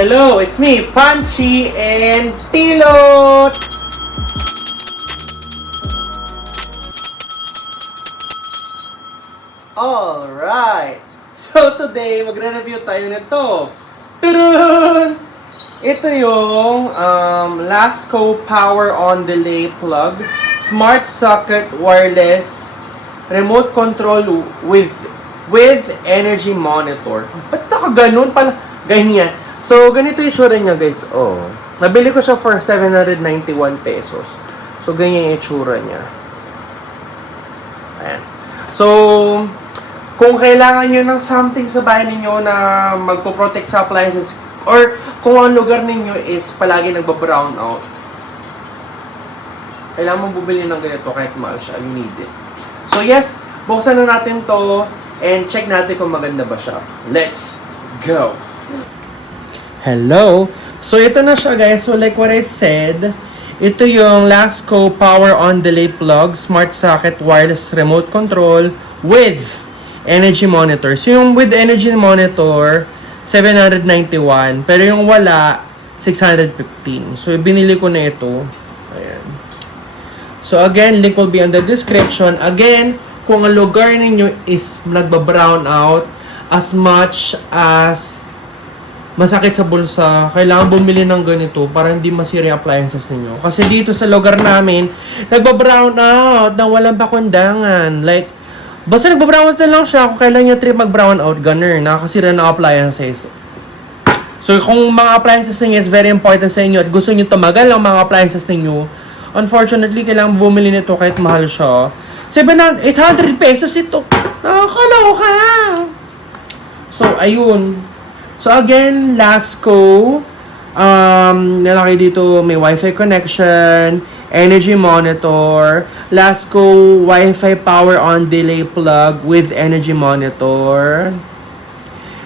Hello, it's me, Punchy and Tilot! Alright! So today, magre-review tayo nito. Turun! Ito yung Lasco Power On Delay Plug Smart Socket Wireless Remote Control with Energy Monitor. Ba't nakaganon pala? Ganyan. So, ganito yung itsura niya, guys. Oh. Nabili ko siya for 791 pesos. So, ganyan yung itsura niya. Ayan. So, kung kailangan nyo ng something sa bahay ninyo na magpo-protect sa appliances, or kung ang lugar ninyo is palagi nagba-brown out, kailangan mong bumili ng ganito kahit mahal siya. You need it. So, yes, buksan na natin to and check natin kung maganda ba siya. Let's go! Hello! So, ito na siya, guys. So, like what I said, ito yung Lasco Power On Delay Plug Smart Socket Wireless Remote Control with Energy Monitor. So, yung with Energy Monitor, 791. Pero yung wala, 615. So, binili ko na ito. Ayan. So, again, link will be on the description. Again, kung ang lugar ninyo is nagba-brown out, as much as masakit sa bulsa, kailangan bumili ng ganito para hindi masira yung appliances ninyo. Kasi dito sa lugar namin, nagba-brown out na walang pakundangan. Like, basta nagba-brown out na lang siya, kung kailan niya trip mag-brown out, gunner, nakakasira ng appliances. So, kung mga appliances ninyo is very important sa inyo at gusto niyo tumagal ang mga appliances ninyo, unfortunately, kailangan bumili nito kahit mahal siya. 800 pesos ito. Nakakaloka! So, ayun. So, again, Lasco, nalaki dito, may Wi-Fi connection, energy monitor, Lasco Wi-Fi Power On Delay Plug with energy monitor,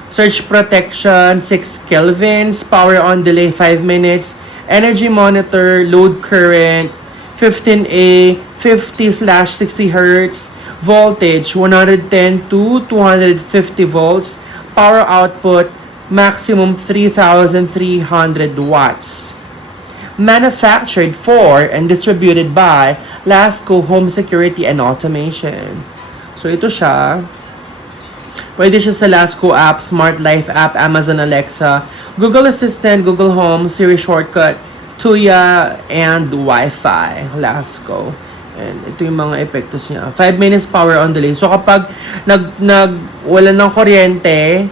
surge protection, 6 kelvins, power on delay, 5 minutes, energy monitor, load current, 15A, 50/60 Hz, voltage, 110 to 250 volts, power output, maximum 3,300 watts. Manufactured for and distributed by Lasco Home Security and Automation. So, ito siya. Pwede siya sa Lasco app, Smart Life app, Amazon Alexa, Google Assistant, Google Home, Siri Shortcut, Tuya, and Wi-Fi. Lasco. And ito yung mga epektos niya. 5 minutes power on delay. So, kapag wala ng kuryente,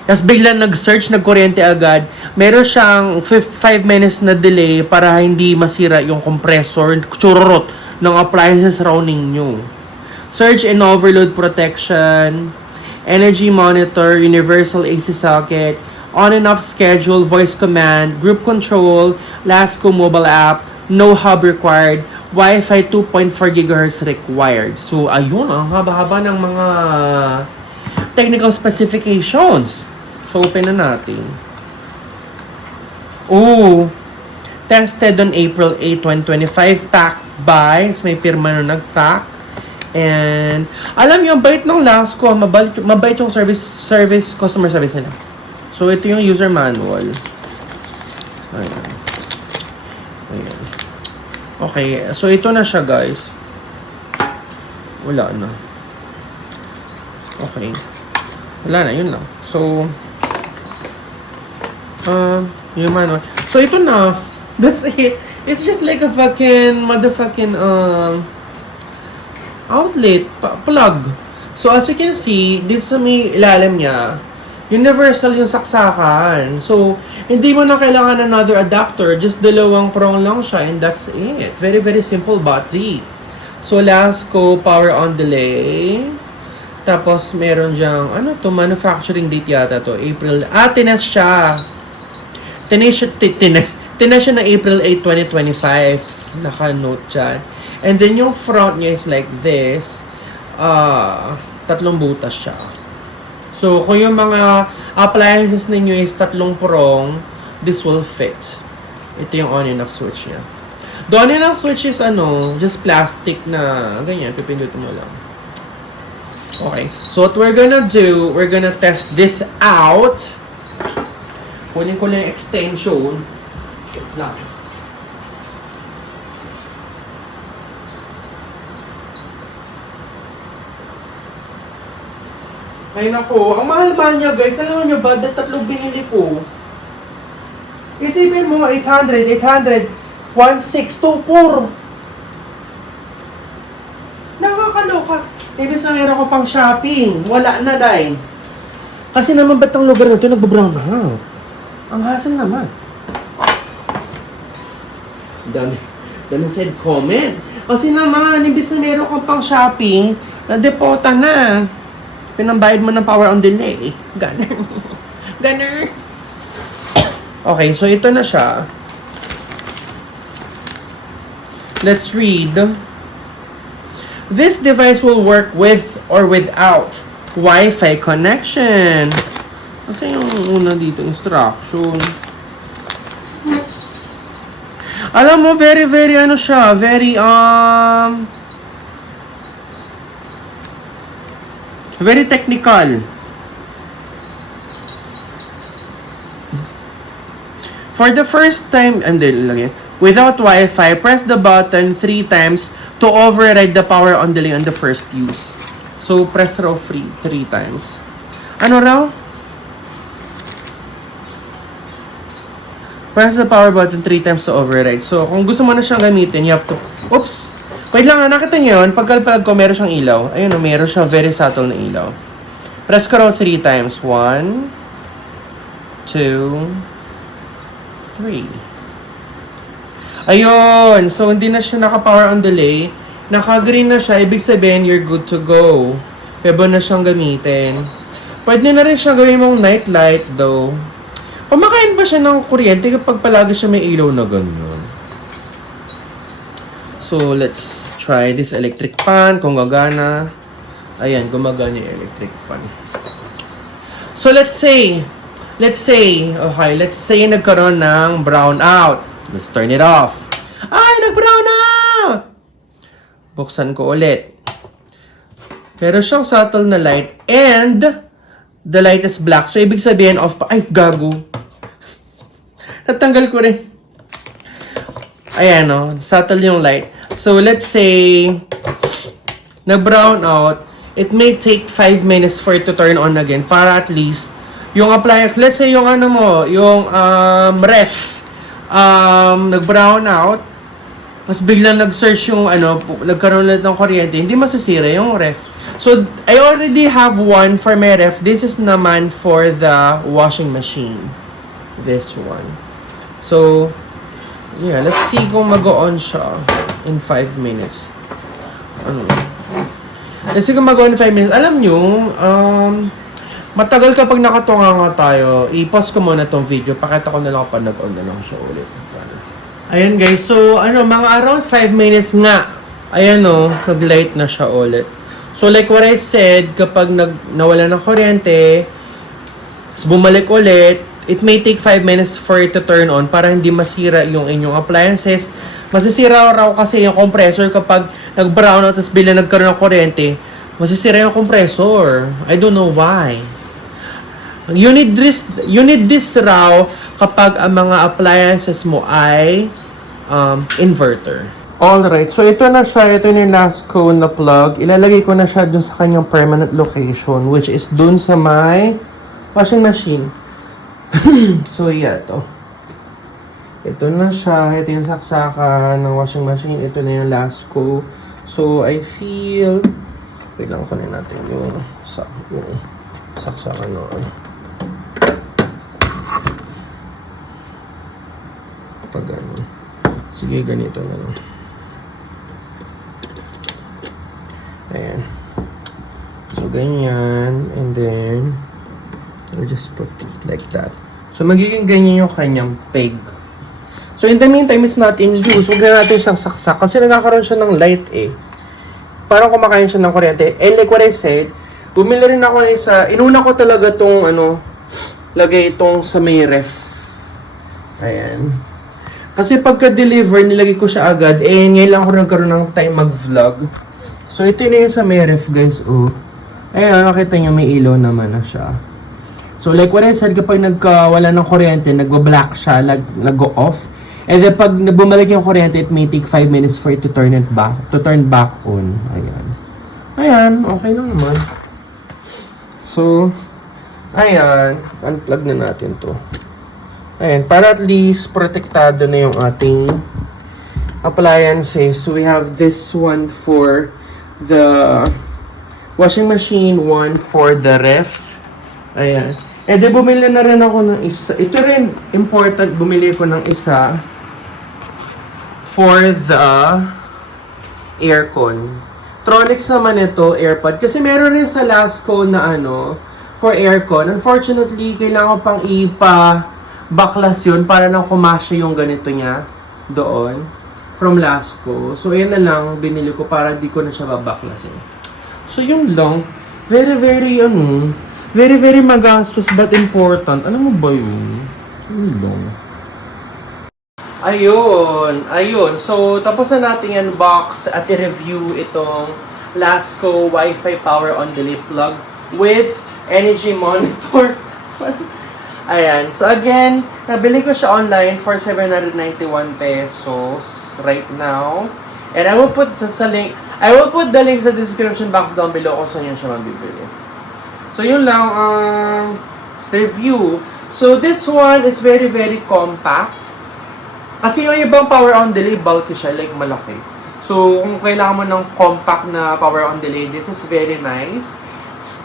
tapos biglang nag-search, nag-kuryente agad, meron siyang 5 minutes na delay para hindi masira yung compressor, chururot ng appliances surrounding nyo. Surge and overload protection, energy monitor, universal AC socket, on and off schedule, voice command, group control, Lasco mobile app, no hub required, Wi-Fi 2.4 GHz required. So, ayun, ang haba-haba ng mga technical specifications. So, open na natin. Ooh! Tested on April 8, 2025. Packed by. So, may pirma na nag-pack. And, alam niyo, ang bait ng Lasco. Mabait yung customer service nila. So, ito yung user manual. Ayan. Ayan. Okay. So, ito na siya, guys. Wala na. Okay. Wala na. Yun lang. So, yung manual. So, ito na. That's it. It's just like a fucking motherfucking outlet. Plug. So, as you can see, dito sa may ilalim niya, universal yung saksakan. So, hindi mo na kailangan another adapter. Just dalawang prong lang siya and that's it. Very, very simple but easy. So, Lasco Power On Delay. Tapos, meron dyang, manufacturing date yata to. April. Tines siya. Tines siya na April 8, 2025. Naka-note dyan. And then, yung front niya is like this. 3 butas siya. So, kung yung mga appliances ninyo is 3 prong, this will fit. Ito yung on and off switch niya. The on and off switch is just plastic na ganyan. Pipindutin mo lang. Okay. So, what we're gonna do, we're gonna test this out Kunin ko lang yung extension. Wait lang. Ay nako, ang mahal-mahal niya guys. Alam niyo ba, dahil tatlong binili ko. Isipin mo nga 800, 1624. Nakakaloka. Ibig sabihin meron ko pang shopping. Wala na dahil. Kasi naman ba't ang lugar na ito nagbabrown na? Ang hassle naman. Dami said comment. Kasi naman, imbis na meron kang pang shopping, na-depota na. Pinambayad mo ng power on delay. Ganun. Ganun. Okay, so ito na siya. Let's read. This device will work with or without Wi-Fi connection. Kasi yung una dito, instruction. Alam mo, very ano siya, very technical. For the first time, and then lagyan, without Wi-Fi, press the button 3 times to override the power on delay on the first use. So, press raw 3 times. Ano raw? Press the power button 3 times to override. So, kung gusto mo na siyang gamitin, you have to... Oops! Wait lang, nakita niyo yun? Pagkalpalag ko, meron siyang ilaw. Ayun, meron siyang very subtle na ilaw. Press ko raw 3 times. 1, 2, 3. Ayun! So, hindi na siya naka-power on delay. Naka-green na siya. Ibig sabihin, you're good to go. Pwede na siyang gamitin. Pwede na rin siyang gawin mong night light, though. Pamakain ba siya ng kuryente kapag palagi siya may ilaw na ganyan? So, let's try this electric pan. Kung gagana. Ayan, gumagana yung electric pan. So, let's say, nagkaroon ng brownout. Let's turn it off. Ay, nag-brown out! Buksan ko ulit. Pero siyang subtle na light and the light is black. So, ibig sabihin off pa. Ay, gago. Natanggal ko rin. Ayan, no? Subtle yung light. So, let's say nag-brown out. It may take 5 minutes for it to turn on again para at least yung appliance, let's say yung ano mo, yung ref, nag-brown out, tapos biglang nag-search yung nagkaroon ulit ng kuryente, hindi masisira yung ref. So, I already have one for my ref. This is naman for the washing machine. This one. So, yeah, let's see kung mag-on siya in 5 minutes. Let's see kung mag-on in 5 minutes. Alam nyo, matagal kapag nakatunga nga tayo, i-pause ko muna tong video. Pakita ko na lang kapag nag-on na lang siya ulit. Ayan guys, so mga around 5 minutes nga. Ayan nag-light na siya ulit. So like what I said, kapag nawala ng kuryente, bumalik ulit, it may take 5 minutes for it to turn on para hindi masira yung inyong appliances. Masisira raw kasi yung compressor kapag nag-brown out tapos bila nagkaroon ng kuryente, masisira yung compressor. I don't know why. You need this raw kapag ang mga appliances mo ay inverter. Alright, so ito na siya. Ito yung last cone na plug. Ilalagay ko na siya dun sa kanyang permanent location, which is dun sa my washing machine. So, yeah, ito. Ito na siya. Ito yung saksakan ng washing machine. Ito na yung last ko. So, I feel... Wait lang, kunin natin yung saksakan noon. Pag ano. Sige, ganito na lang. Ayan. So, ganyan. And then, I'll just put like that. So, magiging ganyan yung kanyang peg. So, in the meantime, it's not in use. Huwag na natin siyang saksak. Kasi nagkakaroon siya ng light eh. Parang kumakain siya ng kuryente. And like what I said, bumili rin ako ng isa. Inuna ko talaga tong lagay itong sa may ref. Ayan. Kasi pagka-deliver, nilagay ko siya agad. Ngayon lang ako nagkaroon ng time mag-vlog. So, ito na yung sa may ref, guys. Ayan, nakita nyo, may ilaw naman na siya. So like what I said, kapag nagkawala ng kuryente, nagwa-black siya, nag-go off. And then pag bumalik yung kuryente, it may take 5 minutes for it to turn back on. Ayan. Ayan, okay lang naman. So, ayan, unplug na natin to. Ayan, para at least protektado na yung ating appliances. So we have this one for the washing machine, one for the ref. Ayan. And then bumili na rin ako ng isa. Ito rin important, bumili ko ng isa for the aircon. Tronics naman ito, AirPod. Kasi meron rin sa Lasco na for aircon. Unfortunately, kailangan ko pang baklas yun para lang kumasya yung ganito niya doon from Lasco. So, ayan na lang, binili ko para di ko na siya babaklasin. So, yun lang. Very, very magastos but important. Ano mo ba yun? Yun lang. Ayun. So, tapos na natin yan box at i-review itong Lasco Wi-Fi Power on Delay plug with energy monitor. Ayan. So, again, nabili ko siya online for 791 pesos right now. And I will put the link sa description box down below kung saan yan siya mabibili. So, yun lang ang review. So, this one is very, very compact. Kasi yung ibang power on delay, bulky siya, like malaki. So, kung kailangan mo ng compact na power on delay, this is very nice.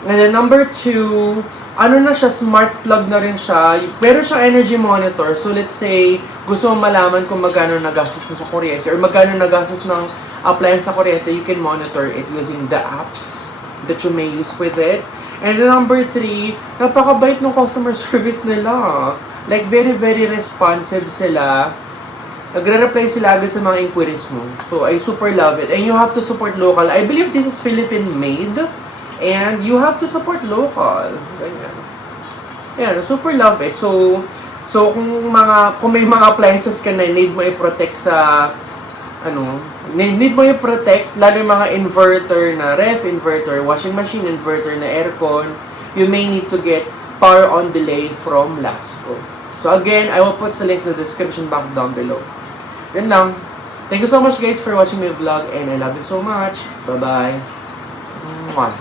And then number 2, na siya, smart plug na rin siya. Pero siyang energy monitor. So, let's say, gusto mo malaman kung magkano nagastos mo sa kuryente or magkano nagastos ng appliance sa kuryente, you can monitor it using the apps that you may use with it. And then number 3, napakabait ng customer service nila. Like, very, very responsive sila. Nagre-reply sila agad sa mga inquiries mo. So, I super love it. And you have to support local. I believe this is Philippine-made. And you have to support local. Ganyan. Ayan, super love it. So kung may mga appliances ka na need mo i-protect sa need mo i-protect, lalo yung mga inverter na ref, inverter, washing machine, inverter na aircon, you may need to get power on delay from Lasco. So again, I will put the links in the description box down below. Yun lang. Thank you so much guys for watching my vlog and I love you so much. Bye-bye. Mwah.